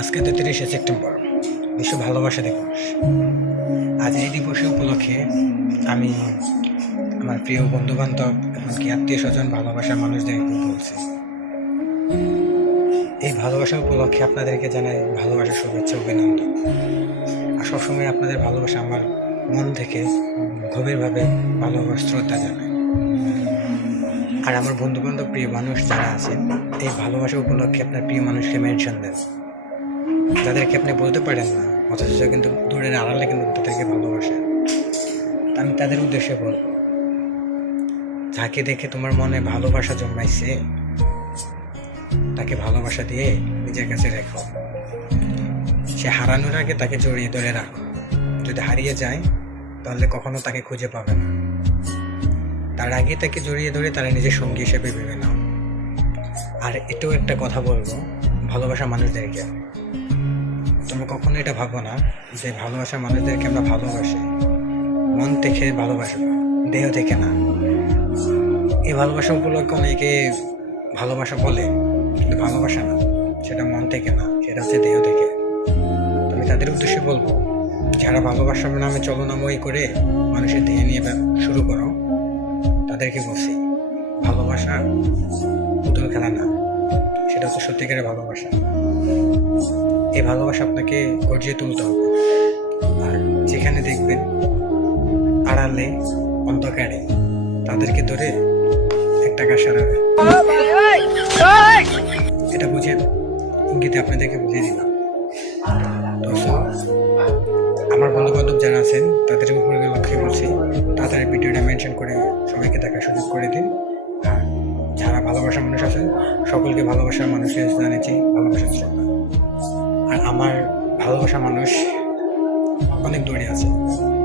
আজকে ৩৩শে সেপ্টেম্বর বিশ্ব ভালোবাসা দিবস। আজ এই দিবসে উপলক্ষে আমি আমার প্রিয় বন্ধুবান্ধব এমনকি আত্মীয় স্বজন ভালোবাসার মানুষদেরকে বলছি, এই ভালোবাসা উপলক্ষে আপনাদেরকে জানাই ভালোবাসার শুভেচ্ছা অভিনন্দন। আর সবসময় আপনাদের ভালোবাসা আমার মন থেকে গভীরভাবে ভালোবাসা শ্রদ্ধা জানাই। আর আমার বন্ধুবান্ধব প্রিয় মানুষ যারা আছেন, এই ভালোবাসা উপলক্ষে আপনার প্রিয় মানুষকে মেনশন দেন, যাদেরকে আপনি বলতে পারেন না অথচ কিন্তু দূরের আড়ালে কিন্তু তাদেরকে ভালোবাসেন। আমি তাদের উদ্দেশ্যে বলব, যাকে দেখে তোমার মনে ভালোবাসা জন্মাইছে তাকে ভালোবাসা দিয়ে নিজের কাছে রেখো। সে হারানোর আগে তাকে জড়িয়ে ধরে রাখো। যদি হারিয়ে যায় তাহলে কখনো তাকে খুঁজে পাবে না। তার আগে তাকে জড়িয়ে ধরে তারা নিজের সঙ্গী হিসেবে ভেবে নাও। আর এটাও একটা কথা বলবো ভালোবাসা মানুষদেরকে, তোমরা কখনো এটা ভাবো না যে ভালোবাসা মানুষদেরকে আমরা ভালোবাসি, মন থেকে ভালোবাসবো, দেহ থেকে না। এই ভালোবাসা উপলক্ষে অনেকে ভালোবাসা বলে, কিন্তু ভালোবাসা না, সেটা মন থেকে না, সেটা হচ্ছে দেহ থেকে। আমি তাদের উদ্দেশ্যে বলবো, যারা ভালোবাসার নামে চলনাময়ী করে মানুষের দেহ নিয়ে শুরু করো, তাদেরকে বলছি ভালোবাসা পুতুল খেলা না, সেটা হচ্ছে সত্যিকারের ভালোবাসা। এই ভালোবাসা আপনাকে গর্জিয়ে তুলতে হবে। আর যেখানে দেখবেন আড়ালে অন্ধকারে, তাদেরকে ধরে একটা গাছ সারাবে। এটা বুঝে ইঙ্গিতে আপনাদেরকে বুঝিয়ে দিলাম। তো আমার বন্ধু বান্ধব যারা আছেন তাদের উপরে লক্ষ্যে বলছি, তাদের ভিডিওটা মেনশন করে সবাইকে দেখার সুযোগ করে দিন। আর যারা ভালোবাসার মানুষ আছেন সকলকে ভালোবাসার মানুষকে জানিয়েছি ভালোবাসার শ্রদ্ধা। আর আমার ভালোবাসার মানুষ অনেক দূরে আছে,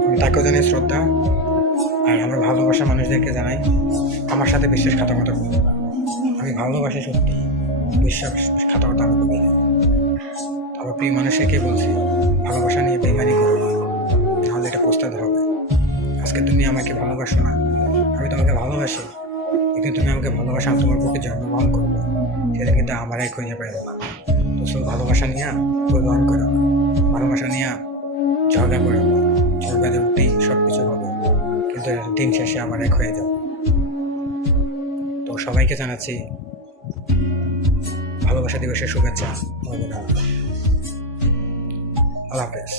আমি তাকেও জানাই শ্রদ্ধা। আর আমার ভালোবাসার মানুষদেরকে জানাই আমার সাথে বিশ্বাসঘাতকতা করবো না। আমি ভালোবাসি সত্যি, বিশ্বাসঘাতকতা আমি করি না। আমার প্রিয় মানুষকে বলছি ভালোবাসা নিয়ে বেইমানি করো না, নাহলে এটা পস্তাতে হবে। আজকে তুমি আমাকে ভালোবাসো না, আমি তোমাকে ভালোবাসি, কিন্তু তুমি আমাকে ভালোবাসা তোমার বুকে জন্মগ্রহণ করবো, সেটা কিন্তু আমার এক হয়ে যাবে না। তো সব ভালোবাসা নিয়ে পরিবহন করো, ভালোবাসা নিয়ে ঝগড়া করো, ঝগড়া উঠতেই সব কিছু হবে, কিন্তু দিন শেষে আবার এক হয়ে যাবে। তো সবাইকে জানাচ্ছি ভালোবাসা দিবসের শুভেচ্ছা, অভিনন্দন। আল্লাহ হাফেজ।